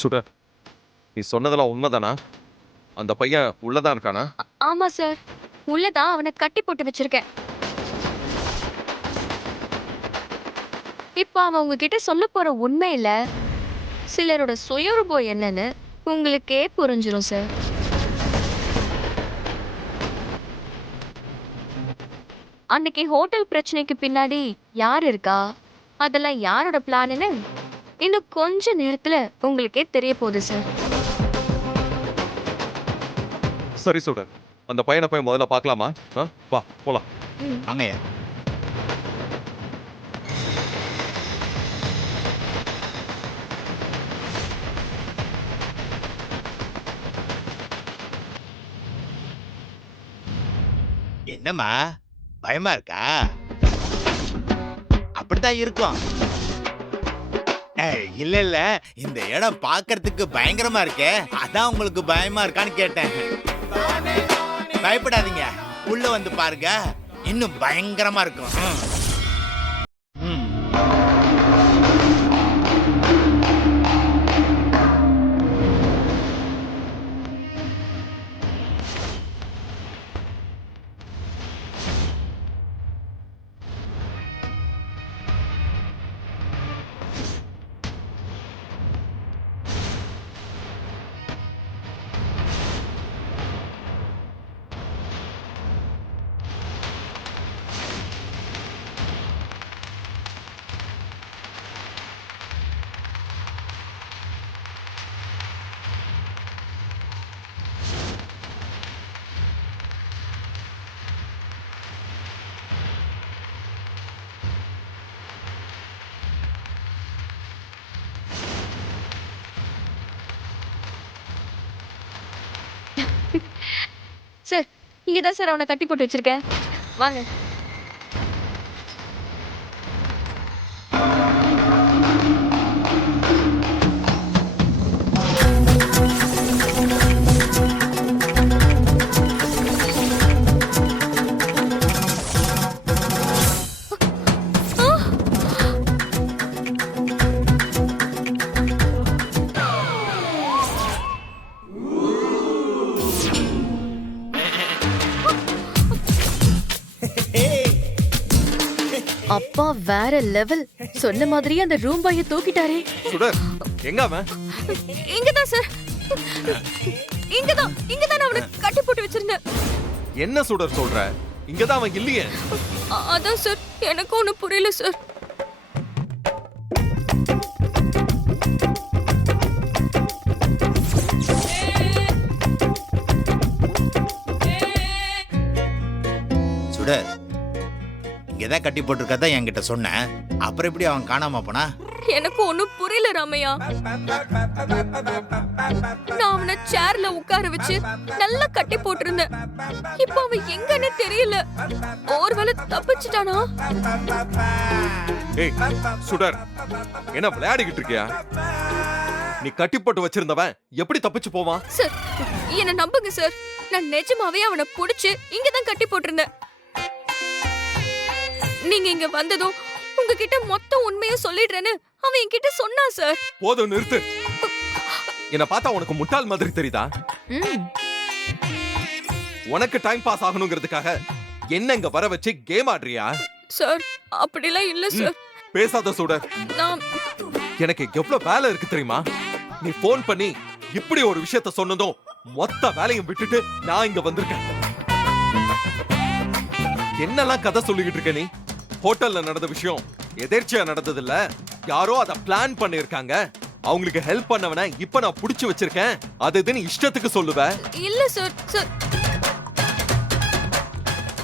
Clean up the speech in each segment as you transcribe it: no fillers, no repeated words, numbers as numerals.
சுடர், நீ சொன்னதெல்லாம் உண்மைதானா? அந்த பையன் உள்ளதான் இருக்கானா? ஆமா சார். உள்ளதான் அவனை கட்டி போட்டு வச்சிருக்கேன். இப்ப அவன் உங்ககிட்ட சொல்ல போற உண்மையில சிலரோட சுயரூபம் என்னன்னு உங்களுக்கே புரிஞ்சிரும் சார். அன்னைக்கு ஹோட்டல் பிரச்சனைக்கு பின்னாடி யார் இருக்கா, அதெல்லாம் யாரோட பிளான்னு இன்னும் கொஞ்ச நேரத்துல உங்களுக்கே தெரிய போகுது சார். சரி சுடர், அந்த பையனை போய் முதல்ல பார்க்கலாமா? வா போலாம். வாங்கய்யா. என்னம்மா பயமா இருக்கா? அப்படித்தான் இருக்கும். இல்ல இல்ல, இந்த இடம் பார்க்கிறதுக்கு பயங்கரமா இருக்கே, அதான் உங்களுக்கு பயமா இருக்கான்னு கேட்டேன். பயப்படாதீங்க, உள்ள வந்து பாருங்க, இன்னும் பயங்கரமா இருக்கும். சார், இங்கதான் சார் அவனை கட்டி போட்டு வச்சிருக்கேன். வாங்க. அப்பா வேற லெவல். சொன்ன மாதிரியே அந்த ரூம் பாய தூக்கிட்டாரே. சுடர், எங்க அவன்? இங்கதான் சார். இங்கதான் அவனை கட்டி போட்டு வச்சிருந்தேன். என்ன சுடர் சொல்ற? இங்கதான் அவன் இல்லையே. அதான் சார், எனக்கு ஒண்ணு புரியல சார். சுடர், இங்கதான் கட்டி போட்டிருக்கதான் என்கிட்ட சொன்னேன். அப்புறம் எப்படி அவன் காணாம போனா? எனக்கு ஒண்ணும் புரியல ராமையா. நான் அவனை சேர்ல உட்கார வச்சு நல்லா கட்டி போட்டிருந்தேன். இப்ப அவன் எங்கன்னு தெரியல. ஒருவேளை தப்பிச்சிட்டானா? ஏய் சுடர், என்ன விளையாடிக்கிட்டு இருக்கியா? நீ கட்டி போட்டு வச்சிருந்தவன் எப்படி தப்பிச்சு போவான்? சார், என்ன நம்புங்க சார். நான் நிஜமாவே அவனை புடிச்சு இங்கதான் கட்டி போட்டிருந்தேன். நீங்க இங்க வந்ததும் உங்ககிட்ட மொத்த உண்மையை சொல்லிடுறேன்னு அவன் என்கிட்ட சொன்னான் சார். போதும், நிறுத்து. என்ன பார்த்தா உனக்கு முட்டாள் மாதிரி தெரியுதா? உனக்கு டைம் பாஸ் ஆகணுங்கிறதுக்காக என்ன இங்க வர வச்சு கேம் ஆடுறியா? சார், அப்படிலாம் இல்ல சார். பேசாத சுடர். நான் எனக்கு எவ்வளவு வேலை இருக்கு தெரியுமா? நீ போன் பண்ணி இப்படி ஒரு விஷயத்த சொன்னதும் மொத்த வேலையும் விட்டுட்டு நான் இங்க வந்திருக்கேன். என்னெல்லாம் கதை சொல்லிக்கிட்டு இருக்க நீ? ஹோட்டல்ல நடந்த விஷயம் எதேர்ச்சியா நடந்தது இல்ல, யாரோ அத பிளான் பண்ணிருக்காங்க. அவங்களுக்கு ஹெல்ப் பண்ணவன இப்ப நான் புடிச்சு வச்சிருக்கேன். அது இதுன்னு இஷ்டத்துக்கு சொல்லுவ? இல்ல சார். சார்,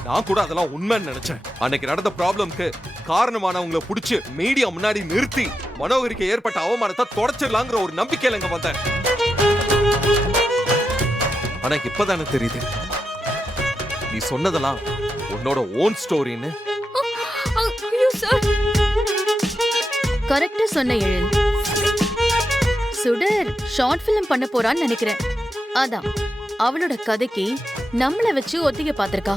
நான் கூட அதெல்லாம் உண்மைன்னு நினைச்சேன். அன்னைக்கு நடந்த ப்ராப்ளம்க்கு காரணமானவங்களை புடிச்சு மீடியா முன்னாடி நிறுத்தி மனோகரிக்கு ஏற்பட்ட அவமானத்தை தொடச்சிடலாங்கிற ஒரு நம்பிக்கையில இங்க வந்தேன். ஆனா இப்பதானே தெரியுது நீ சொன்னதெல்லாம் உன்னோட ஓன் ஸ்டோரின்னு. ஐயோ சார். கரெக்டா சொன்ன எழில். சுடர் ஷார்ட் பிலிம் பண்ண போறான்னு நினைக்கிறேன். அதான் அவளோட கதைக்கு நம்மள வச்சு ஒத்திகை பாத்திருக்கா.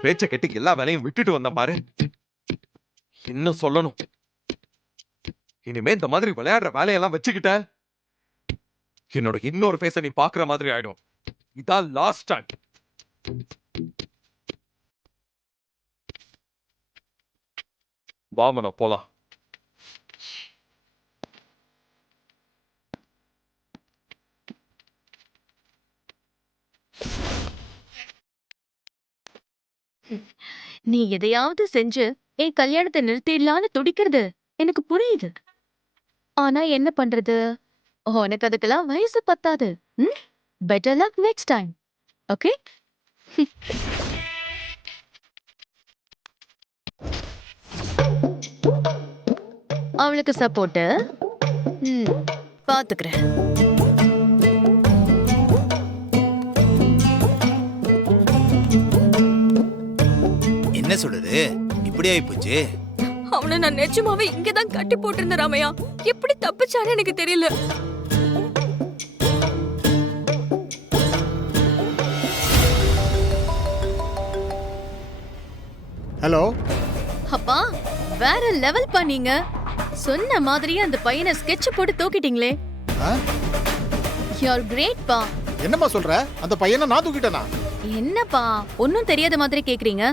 உன் பேச்ச கேட்டு எல்லா வேலையும் விட்டுட்டு வந்த பாரு. இன்னும் சொல்லணும், இனிமே இந்த மாதிரி விளையாடுற வேலையெல்லாம் வச்சுக்கிட்ட என்னோட இன்னொரு ஃபேஸ நீ பாக்குற மாதிரி ஆயிடும். இதான் லாஸ்ட் டைம். வாமன போலாம். நீ எதையாவது செஞ்சு என் கல்யாணத்தை நிறுத்திடலான்னு துடிக்கிறது எனக்கு புரியுது. ஆனா என்ன பண்றது, உனக்கு அதுக்கெல்லாம் வயசு பத்தாது. Better luck next time. Okay? அவளுக்கு சப்போர்ட் பாத்துக்கிறேன். என்ன சொல்றது, இப்படி ஆயி போச்சு. அவனை நான் நிஜமாவே இங்கதான் கட்டி போட்டிருந்தேன் ராமையா. எப்படி தப்பிச்சான்னு எனக்கு தெரியல. ஹலோ. அப்பா வேற லெவல் பண்ணீங்க. சொன்ன மாதிரியே அந்த பையனை ஸ்கெட்ச் போட்டு தூக்கிட்டீங்களே. யூஆர் கிரேட் பா. என்னம்மா சொல்ற? அந்த பையனை நான் தூக்கிட்டேனா? என்னப்பா ஒன்னும் தெரியாத மாதிரி கேக்குறீங்க?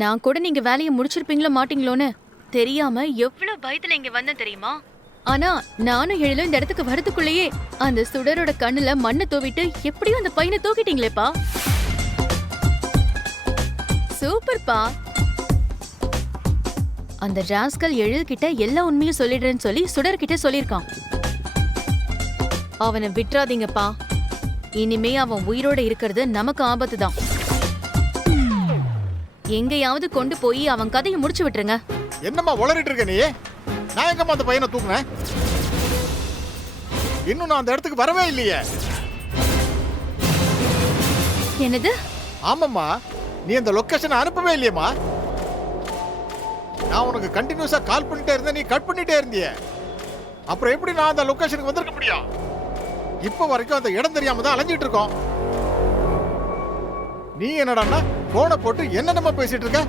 நான் கூட நீங்க வேலையை முடிச்சிருப்பீங்களோ மாட்டீங்களோன்னு தெரியாம எவ்வளவு பயத்துல இங்க வந்தேன் தெரியுமா? ஆனா நானும் எழிலும் இந்த இடத்துக்கு வரதுக்குள்ளேயே அந்த சுடரோட கண்ணுல மண்ணை தூவிட்டு எப்படியும் அந்த பையனை தூக்கிட்டீங்களேப்பா. சூப்பர்ப்பா. அந்த ராஸ்கல் எழில் கிட்ட எல்லா உண்மையும் சொல்லிடுறேன்னு சொல்லி சுடர் கிட்ட சொல்லிருக்கான். அவனை விட்டுறாதீங்கப்பா. இனிமே அவன் உயிரோட இருக்கிறது நமக்கு ஆபத்து தான். எங்கேயாவது கொண்டு போய் அவன் கதையை முடிச்சு விட்டுருங்க. என்னம்மா உளறிட்டு இருக்க நீ? நான் எங்கம்மா அந்த பையனை தூக்குனேன்? இன்னும் நான் அந்த இடத்துக்கு வரவே இல்லையே. என்னது? ஆமாம்மா, நீ அந்த லொகேஷனை அனுப்பவே இல்லையம்மா. நான் உனக்கு கண்டினியூஸா கால் பண்ணிட்டே இருந்தேன், நீ கட் பண்ணிட்டே இருந்தியே. அப்புறம் எப்படி நான் அந்த லொகேஷனுக்கு வந்திருக்க முடியும்? இப்ப வரைக்கும் அந்த இடம் தெரியாம தான் அலைஞ்சிட்டு இருக்கோம். நீ என்னடான்னா போனை போட்டு என்னென்னமா பேசிட்டு இருக்க?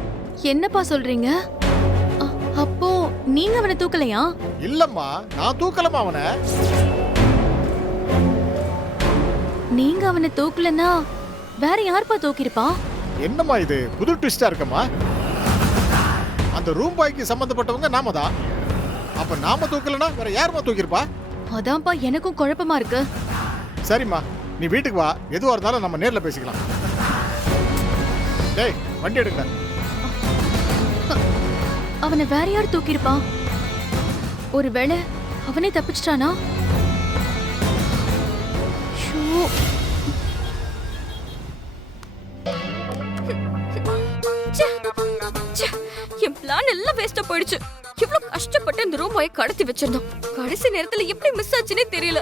என்னப்பா சொல்றீங்க? அப்போ நீங்க அவனை தூக்கலையா? இல்லம்மா, நான் தூக்கலமா அவனை. நீங்க அவனை தூக்கலன்னா வேற யார்ப்பா தூக்கிருப்பா? என்னம்மா இது புது ட்விஸ்டா இருக்கம்மா? அந்த ரூம் பாய்க்கு சம்பந்தப்பட்டவங்க நாம தான். அப்ப நாம தூக்கலனா வேற யாருமா தூக்கிருப்பா? அதான்ப்பா எனக்கும் குழப்பமா இருக்கு. சரிம்மா, நீ வீட்டுக்கு வா, எதுவா இருந்தாலும் நம்ம நேர்ல பேசிக்கலாம். டேய் வண்டி எடுங்க. அவனை வேற யார் தூக்கிருப்பா? ஒருவேளை அவனே தப்பிச்சிட்டானா? என் பிளான் எல்லாம் வேஸ்டா போயிடுச்சு. இவ்வளவு கஷ்டப்பட்டு இந்த ரூம் பாயை கடத்தி வச்சிருந்தோம். கடைசி நேரத்துல எப்படி மிஸ் ஆச்சுன்னே தெரியல.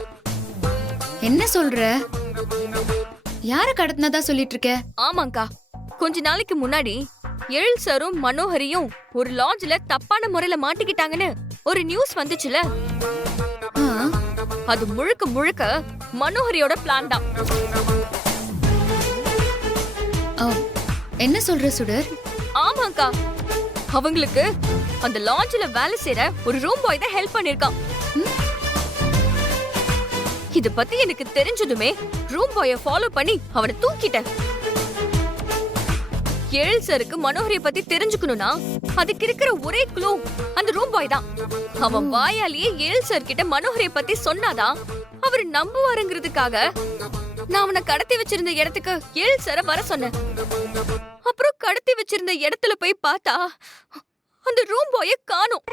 என்ன சொல்ற? யார கடத்தினதா சொல்லிட்டு இருக்க? ஆமாங்கா, கொஞ்ச நாளைக்கு முன்னாடி எழில் சாரும் மனோஹரியும் ஒரு லாட்ஜ்ல தப்பான முறையில மாட்டிக்கிட்டாங்கன்னு ஒரு நியூஸ் வந்துச்சுல. அது முழுக்க முழுக்க மனோஹரியோட பிளான் தான். என்ன சொல்ற சுடர்? ஆமாங்கா, அவங்களுக்கு அந்த லாட்ஜ்ல வேலை செய்யற ஒரு ரூம் பாய் தான் ஹெல்ப் பண்ணிருக்கான். இத பத்தி எனக்கு தெரிஞ்சதுமே ரூம் பாயை ஃபாலோ பண்ணி அவனை தூக்கிட்டேன். எழில் சாருக்கு மனோஹரியை பத்தி தெரிஞ்சுக்கணும்னா அதுக்கு இருக்கிற ஒரே க்ளூ அந்த ரூம் பாய் தான். அவன் வாயாலேயே எழில் சார் கிட்ட மனோஹரியை பத்தி சொன்னாதான் அவர் நம்புவாருங்கிறதுக்காக நான் அவனை கடத்தி வச்சிருந்த இடத்துக்கு எழில் சார வர சொன்னேன். அப்புறம் கடத்தி வச்சிருந்த இடத்துல போய் பார்த்தா அந்த ரூம் பாய காணோம்.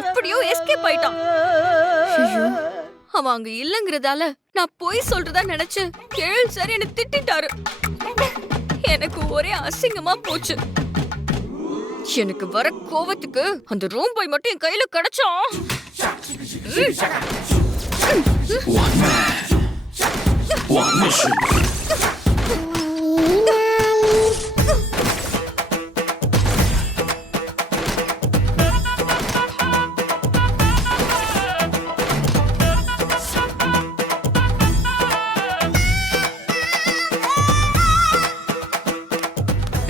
எப்படியோ எஸ்கேப் ஆயிட்டான். அவன் அங்க இல்லங்கிறதால நான் போய் சொல்றதா நினைச்சு எழில் சார் என்ன திட்டிட்டாரு. எனக்கு ஒரே அசிங்கமா போச்சு. எனக்கு வர கோவத்துக்கு அந்த ரூம் பாய் மட்டும் என் கையில கிடைச்சான். One mission.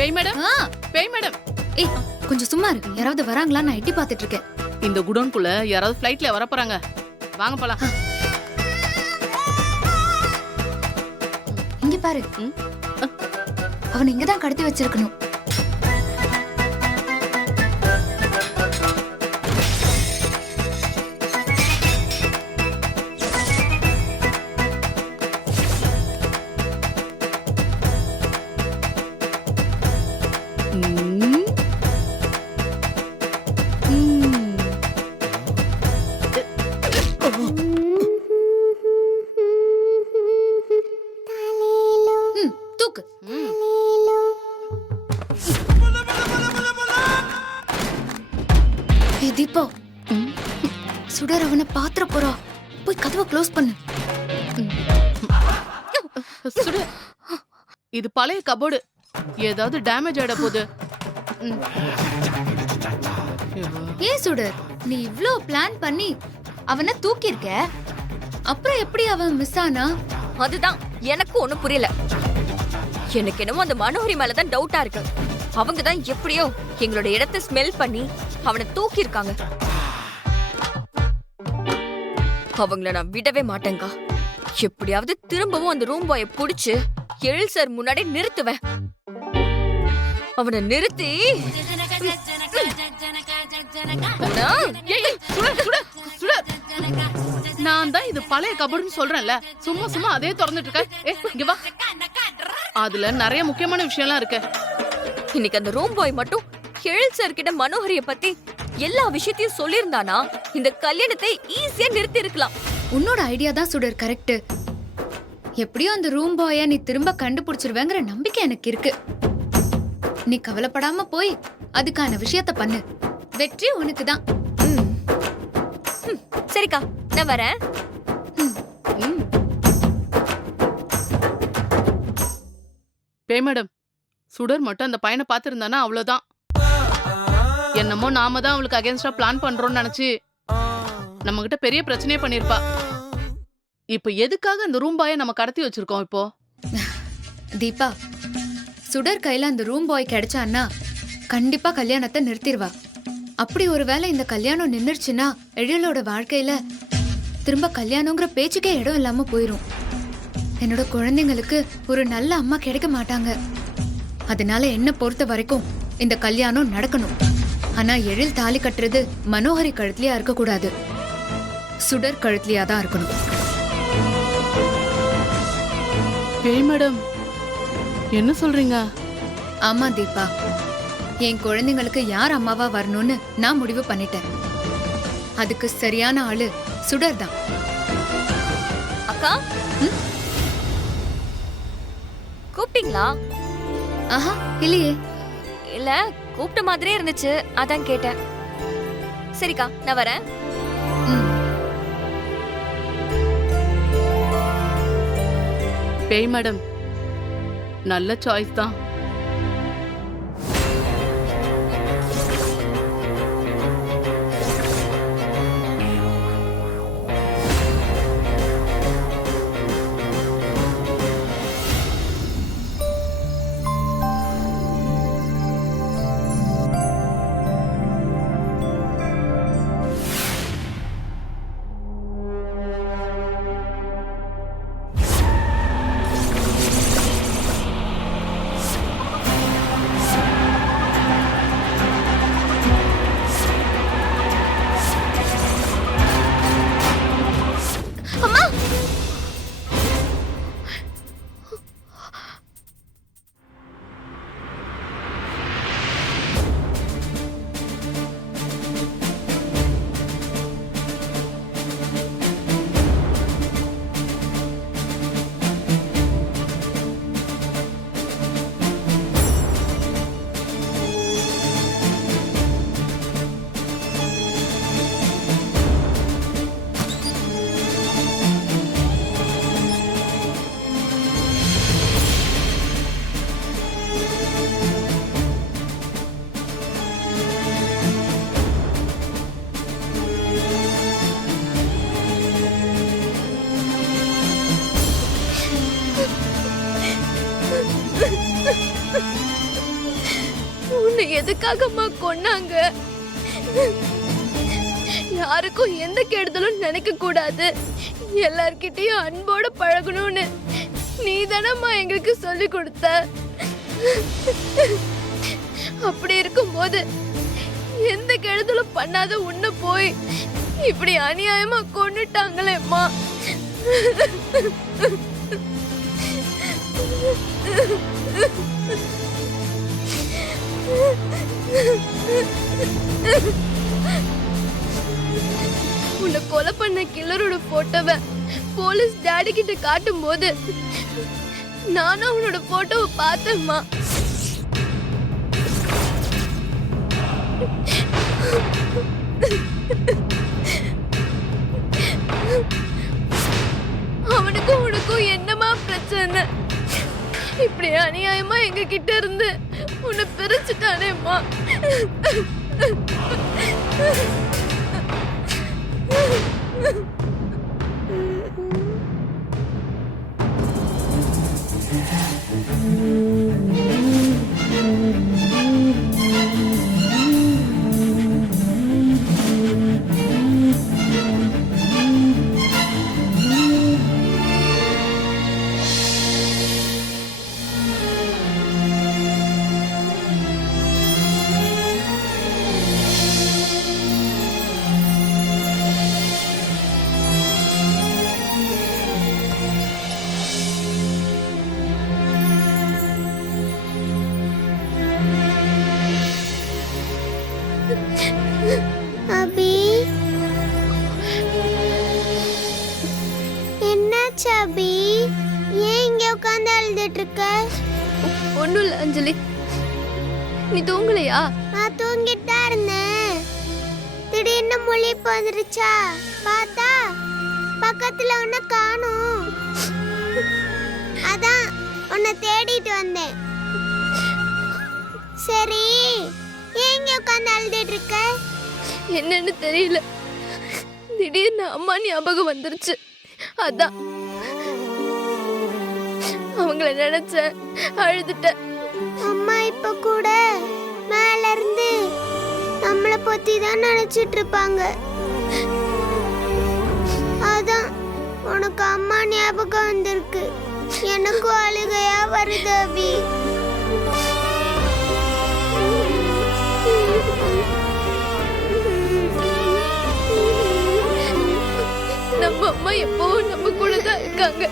பேய் மேடம் ஆ, பேய் மேடம் ஏய் கொஞ்சம் சும்மா இரு. யாராவது வராங்களான்னு நான் எட்டி பார்த்துட்டு இருக்கேன். இந்த குடோன்குள்ள யாராவது ஃப்ளைட்ல வர போறாங்க. வாங்க போலாம். இங்க பாரு. அவனை இங்கதான் கடத்தி வச்சிருக்கணும். ம். ம். ம், தூக்கு. ம். ஏய் தீபா, சுடர் அவனை பாத்திர போறா. போய் கதவை க்ளோஸ் பண்ணு. சுடு. இது பழைய கபோர்டு. ஏதாவது டேமேஜ் ஆயிட போகுது. ம். ஏன் சுடர், நீ இவ்ளோ பிளான் பண்ணி அவனை தூக்கி இருக்க, அப்புறம் எப்படி அவன் மிஸ் ஆனா? அதுதான் எனக்கு ஒண்ணும் புரியல. எனக்கு என்னமோ அந்த மனோஹரி மேலதான் டவுட்டா இருக்கு. அவங்க தான் எப்படியோ எங்களோட இடத்தை ஸ்மெல் பண்ணி அவனை தூக்கி இருக்காங்க. அவங்கள நான் விடவே மாட்டேங்கா. எப்படியாவது திரும்பவும் அந்த ரூம் பாயை புடிச்சு எழில் சார் முன்னாடி நிறுத்துவேன். அவனை நிறுத்தி ஏய், ஏய், சுடு, சுடு, சுடு. நான் தான் இது பழைய கபோர்டுன்னு சொல்றேன்ல. சும்மா சும்மா அதே திறந்துட்டு இருக்க. இங்க வா. அதுல நிறைய முக்கியமான விஷயம்லாம் இருக்கு. இன்னைக்கு அந்த ரூம் பாய் மட்டும் எழில் சார் கிட்ட மனோஹரிய பத்தி எல்லா விஷயத்தையும் சொல்லியிருந்தானா இந்த கல்யாணத்தை ஈஸியா நிறுத்தி இருக்கலாம். உன்னோட ஐடியா தான் சுடர் கரெக்ட். எப்படியும் அந்த ரூம் பாய நீ திரும்ப கண்டுபிடிச்சிருவேங்கிற நம்பிக்கை எனக்கு இருக்கு. நீ கவலைப்படாம போய் அதுக்கான விஷயத்த பண்ணு. வெற்றி உனக்கு தான். சரிக்கா, நான் வரேன். ம். பேய் மேடம், சுடர் மட்டும் அந்த பையனை பார்த்திருந்தானா அவ்வளவுதான். என்னமோ நாம தான் அவளுக்கு அகைன்ஸ்டா பிளான் பண்றோம்னு நினைச்சு நம்ம கிட்ட பெரிய பிரச்சனையே பண்ணிருப்பா. இப்ப எதுக்காக அந்த ரூம் பாயை நம்ம கடத்தி வச்சிருக்கோம் இப்போ? தீபா, சுடர் கையில அந்த ரூம் பாய் கிடைச்சான்னா கண்டிப்பா கல்யாணத்தை நிறுத்திடுவா. அப்படி ஒருவேளை இந்த கல்யாணம் நின்னுடுச்சுன்னா எழிலோட வாழ்க்கையில திரும்ப கல்யாணங்கிற பேச்சுக்கே இடம் இல்லாம போயிரும். என்னோட குழந்தைங்களுக்கு ஒரு நல்ல அம்மா கிடைக்க மாட்டாங்க. அதனால என்ன பொறுத்த வரைக்கும் இந்த கல்யாணம் நடக்கணும். ஆனா எழில் தாலி கட்டுறது மனோஹரி கழுத்துலயா இருக்க கூடாது, சுடர் கழுத்துலயா தான் இருக்கணும். பேய் மேடம், என்ன சொல்றீங்க? ஆமா தீபா, என் குழந்தைங்களுக்கு யார் அம்மாவா வரணும்னு நான் முடிவு பண்ணிட்டேன். அதுக்கு சரியான ஆளு சுடர் தான். அக்கா, கூப்பிட்டீங்களா? ஆஹா, இல்லையே. இல்ல, கூப்பிட்ட மாதிரியே இருந்துச்சு, அதான் கேட்டேன். சரிக்கா, நான் வரேன். ம். பேய் மேடம், நல்ல சாய்ஸ் தான். உன்னை எதுக்காகம்மா கொன்னாங்க? யாருக்கும் எந்த கெடுதலும் நினைக்க கூடாது, எல்லார்கிட்டயும் அன்போட பழகணும்னு நீ தானம்மா எங்களுக்கு சொல்லி கொடுத்த. அப்படி இருக்கும்போது எந்த கெடுதலும் பண்ணாத உன்னை போய் இப்படி அநியாயமா கொன்னுட்டாங்களேம்மா. உன்னை கொலை பண்ண கில்லரோட போட்டோவை போலீஸ் டாடி கிட்ட காட்டும் போது நானும் உன்னோட போட்டோவை பார்த்தேம்மா. அவனுக்கும் உனக்கும் என்னமா பிரச்சனை? இப்படி அநியாயமா எங்க கிட்ட இருந்து உன்னை பிரிச்சுட்டானேம்மா. அபி, என்னாச்சு அபி? ஏன் இங்க உட்கார்ந்து அழுதுட்டு இருக்க? ஒண்ணும் இல்ல அஞ்சலி, நீ தூங்கலையா? நான் தூங்கிட்டு தான் இருந்தேன். திடீர்னு முழிப்பு வந்துருச்சா, பார்த்தா பக்கத்துல உன்னை காணோம். அதான் உன்னை தேடிட்டு வந்தேன். சரி, ஏன் இங்க உட்கார்ந்து அழுதுட்டு இருக்க? என்னன்னு தெரியல, திடீர்னு அம்மா ஞாபகம் வந்துருச்சு. அதான் அவங்கள நினைச்சேன், அழுதுட்டேன். அம்மா இப்ப கூட மேல இருந்து நம்மள பத்தி தான் நினைச்சிட்டு இருப்பாங்க. அதான் உனக்கு அம்மா ஞாபகம் வந்திருக்கு. எனக்கும் அழுகையா வருது அபி. நம்ம அம்மா எப்பவும் நம்ம கூட தான் இருக்காங்க.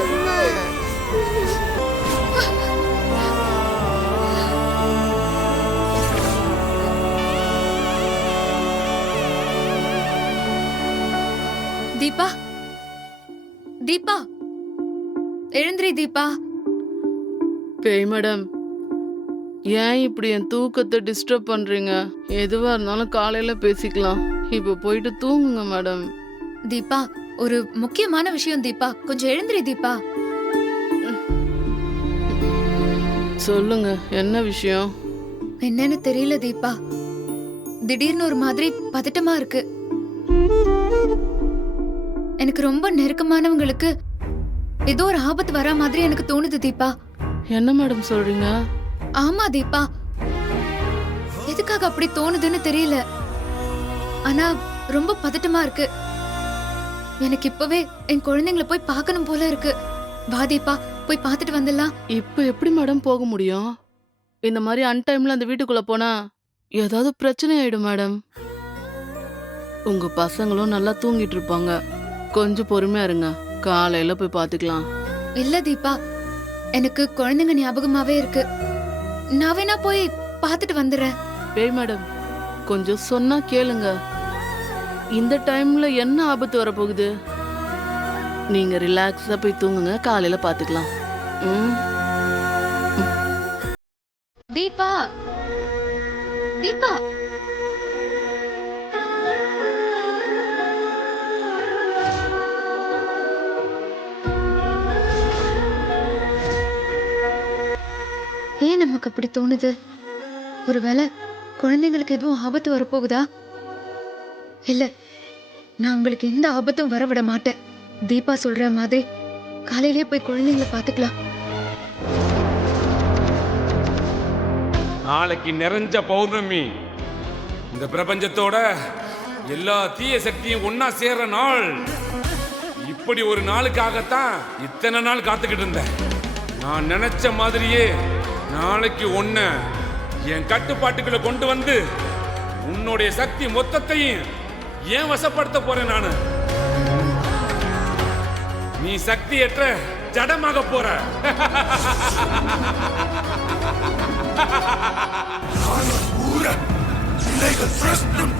அம்மா, தீபா, தீபா, எழுந்திரி தீபா. பேய் மேடம், ஏன் இப்படி என் தூக்கத்தை டிஸ்டர்ப் பண்றீங்க? எதுவா இருந்தாலும் காலையில பேசிக்கலாம். இப்ப போயிட்டு தூங்குங்க மேடம். தீபா, ஒரு முக்கியமான விஷயம் தீபா, கொஞ்சம் எழுந்திரி தீபா. சொல்லுங்க, என்ன விஷயம்? என்னன்னு தெரியல தீபா, திடீர்னு ஒரு மாதிரி பதட்டமா இருக்கு. எனக்கு ரொம்ப நெருக்கமானவங்களுக்கு ஏதோ ஒரு ஆபத்து வர மாதிரி எனக்கு தோணுது தீபா. என்ன மேடம் சொல்றீங்க? ஆமா தீபா, எதுக்காக அப்படி தோணுதுன்னு தெரியல. ஆனா ரொம்ப பதட்டமா இருக்கு. எனக்கு இப்பவே என் குழந்தைங்களை போய் பார்க்கணும் போல இருக்கு. வா தீபா, போய் பார்த்துட்டு வந்துடலாம். இப்ப எப்படி மேடம் போக முடியும்? இந்த மாதிரி அன்டைம்ல அந்த வீட்டுக்குள்ள போனா ஏதாவது பிரச்சனை ஆயிடும் மேடம். உங்க பசங்களும் நல்லா தூங்கிட்டு இருப்பாங்க. கொஞ்சம் பொறுமையா இருங்க, காலையில போய் பாத்துக்கலாம். இல்ல தீபா, எனக்கு குழந்தைங்க ஞாபகமாவே இருக்கு. நான் வேணா போய் பார்த்துட்டு வந்துடுறேன். பேய் மேடம், கொஞ்சம் சொன்னா கேளுங்க. இந்த டைம்ல என்ன ஆபத்து வரப்போகுது? நீங்க ரிலாக்ஸா போய் தூங்குங்க, காலையில பாத்துக்கலாம். தீபா, தீபா, ஏன் நமக்கு அப்படி தோணுது? ஒருவேளை குழந்தைங்களுக்கு எதுவும் ஆபத்து வரப்போகுதா? இல்ல, நான் உங்களுக்கு எந்த ஆபத்தும் வர விட மாட்டேன். தீபா சொல்ற மாதிரி காலையிலேயே போய் குழந்தைங்களை பாத்துக்கலாம். நாளைக்கு நிறைஞ்ச பௌர்ணமி. இந்த பிரபஞ்சத்தோட எல்லா தீய சக்தியும் ஒன்னா சேர்ற நாள். இப்படி ஒரு நாளுக்காகத்தான் இத்தனை நாள் காத்துக்கிட்டு இருந்தேன். நான் நினைச்ச மாதிரியே நாளைக்கு ஒன்ன என் கட்டுப்பாட்டுக்குள்ள கொண்டு வந்து உன்னுடைய சக்தி மொத்தத்தையும் ஏன் வசப்படுத்த போறேன் நானு. நீ சக்தியற்ற ஜடமாக போற. இலைகள் பிரஷ்னம்